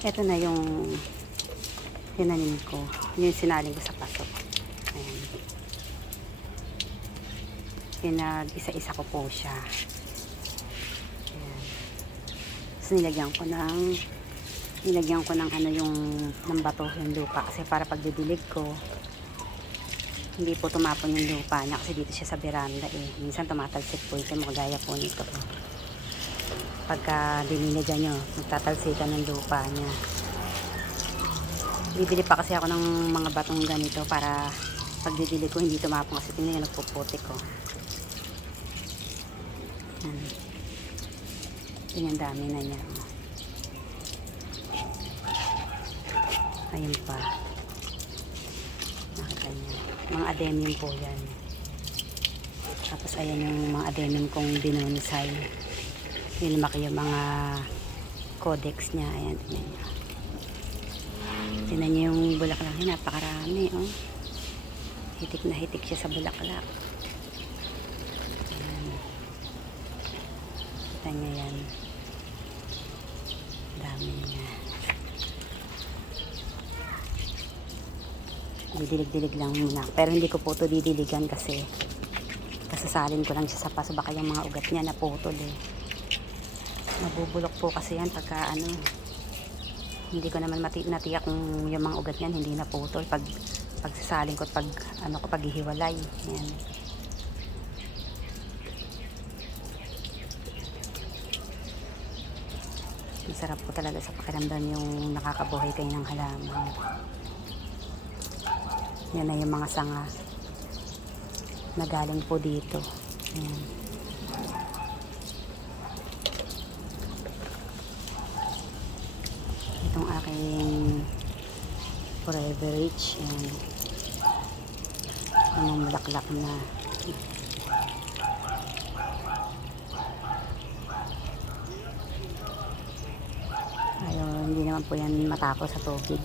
Ito na yung tinanim ko. Yung sinaling ko sa paso. Ayan. Pinag-isa-isa ko po siya. Ayan. Tapos nilagyan ko ng ano yung ng bato yung lupa kasi para pagdidilig ko hindi po tumapon yung lupa niya kasi dito siya sa veranda eh. Minsan tumatalsik po ito magaya po nito. Pagka diniligan nyo, magtatalsikan ng lupa niya. Bibili pa kasi ako ng mga batong ganito para pagdidilig ko hindi tumapon kasi tingnan nyo nagpuputik ko. Yan dami na niya. Ayun pa. Nakita niya. Mga adenium po yan. Tapos ayan yung mga adenium kong binonsay. Lumaki yung mga codex niya. Ayan, tingnan niya. Tingnan niya yung bulaklak niya. Napakarami. Oh. Hitik na hitik siya sa bulaklak. Ayan. Kita niya yan. Dami niya. Didilig-dilig lang muna. Pero hindi ko po ito didiligan kasi kasasalin ko lang siya sa paso. Baka yung mga ugat niya naputol eh. Nabubulok po kasi yan pagka ano. Hindi ko naman natiyak kung yung mga ugat niyan hindi naputol. Pagsasalin ko at paghihiwalay. Yan. Masarap po talaga sa pakiramdam yung nakakabuhay kayo ng halaman. Yan na yung mga sanga na galing po dito. Ayan. Itong aking Forever Rich. Ayan. Yung malaklak na. Ayun, hindi naman po yan matako sa tubig.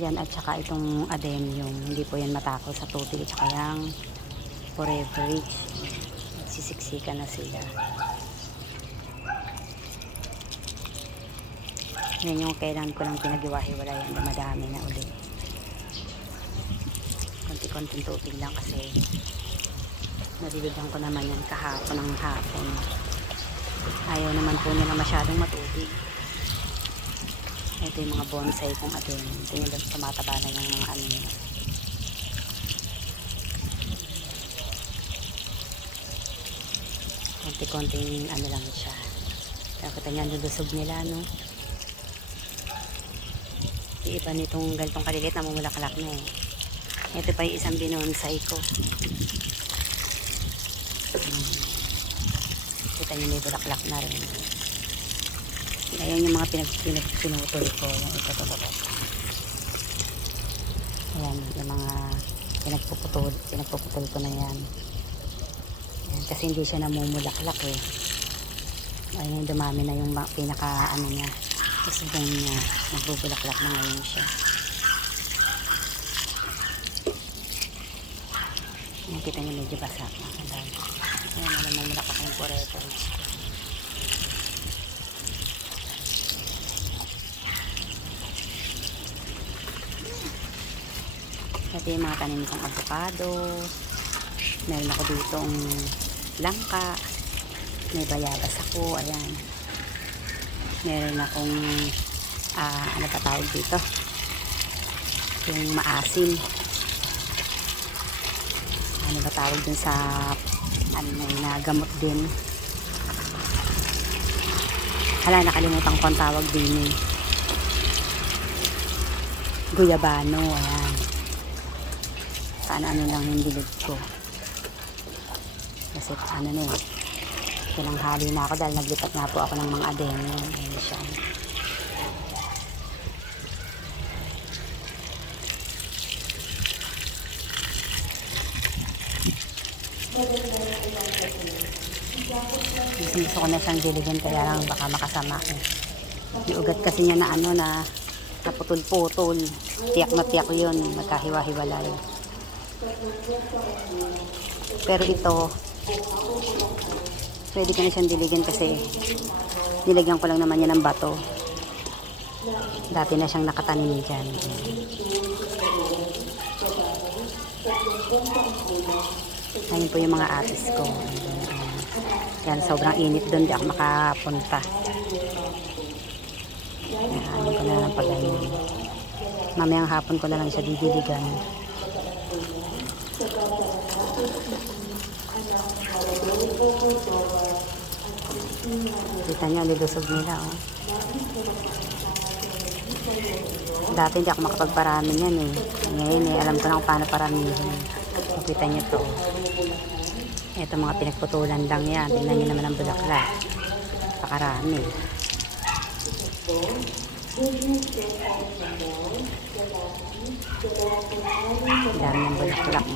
Yan at saka itong adenium hindi po yan matako sa tubig at saka yung Forever Rich sisiksikan na sila. Yan yung kailan ko lang pinag-iwahiwalayan na madami na uli. Konti-konting tubig lang kasi nadidigan ko naman yan kahapon ng hapon. Ayaw naman po nila masyadong matubig. Ito yung mga bonsai kong atin. Ito yung tumataba na yung mga ano nila. Konti-konting ano lang siya. Kaya kita niya lulusog nila, no? Iiba nitong ganitong kalilit na mumulaklak na eh. Ito pa yung isang binonsai ko. Kita niyo may bulaklak na rin. Ayan yung mga pinutol ko. Ayan yung mga pinagpuputol ko na yan. Ayan, kasi hindi siya namumulaklak eh. Ayan dumami na yung pinaka ano niya. Usbong niya. Nagbubulaklak na ngayon siya. Ayan kita niyo medyo basa. Ayan namumulaklak yung Forever Rich ko. Ito yung mga tanim kong avocado. Meron ako ditong langka. May bayabas ako. Ayan. Meron akong ano pa tawag dito? Yung maasim. Ano ba tawag dun sa ano na gamot din? Hala, nakalimutan ko ang tawag din eh. Guyabano. Ayan. Ano lang yung bilid ko kasi ano na eh tinanghali na ako dahil naglipat nga po ako ng mga adenium. Ayan siya. Gusto ko na siyang diligan kaya lang baka makasama eh. Yung ugat kasi niya na ano na naputol-putol, tiyak na tiyak yun, magkahiwa-hiwalay. Pero ito pwede ka na siyang diligan kasi nilagyan ko lang naman yan ng bato. Dati na siyang nakatanim dyan. Ayun po yung mga atis ko. Yan, sobrang init doon. Di ako makapunta. Ano ko na lang pag ganyan. Mamayang hapon ko na lang siya didiligan. Kita nyo, nilusog nila, oh. Dati hindi ako makapagparami yan, eh. Ngayon, eh, alam ko na kung paano paramihin. Kita nyo to. Ito mga pinagputulan lang yan. Tingnan nyo naman ang bulaklak. Pakarami. Dami ng bulaklak.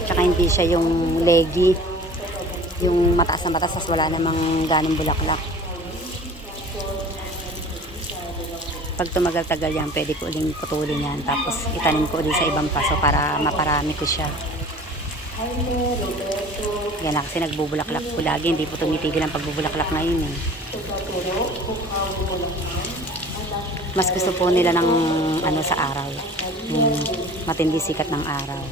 Tsaka hindi siya yung leggy, yung mataas na mataas, wala namang ganong bulaklak. Pag tumagal-tagal yan, pwede ko uling putulin yan, tapos itanim ko ulit sa ibang paso para maparami ko siya. Yan na kasi nagbubulaklak po lagi, hindi po tumitigil ang pagbubulaklak ngayon, eh. Mas gusto po nila ng ano sa araw, yung matindi sikat ng araw.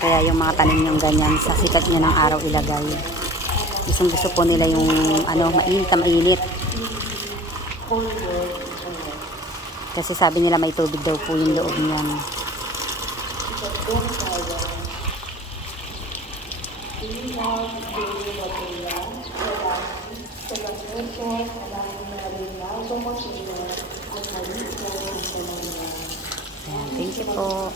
Kaya yung mga tanim yung ganyan, sa sikat niya ng araw ilagay. Gusto po nila yung ano, mainit. Kasi sabi nila may tubig daw po yung loob niyan. Ayan, thank you po.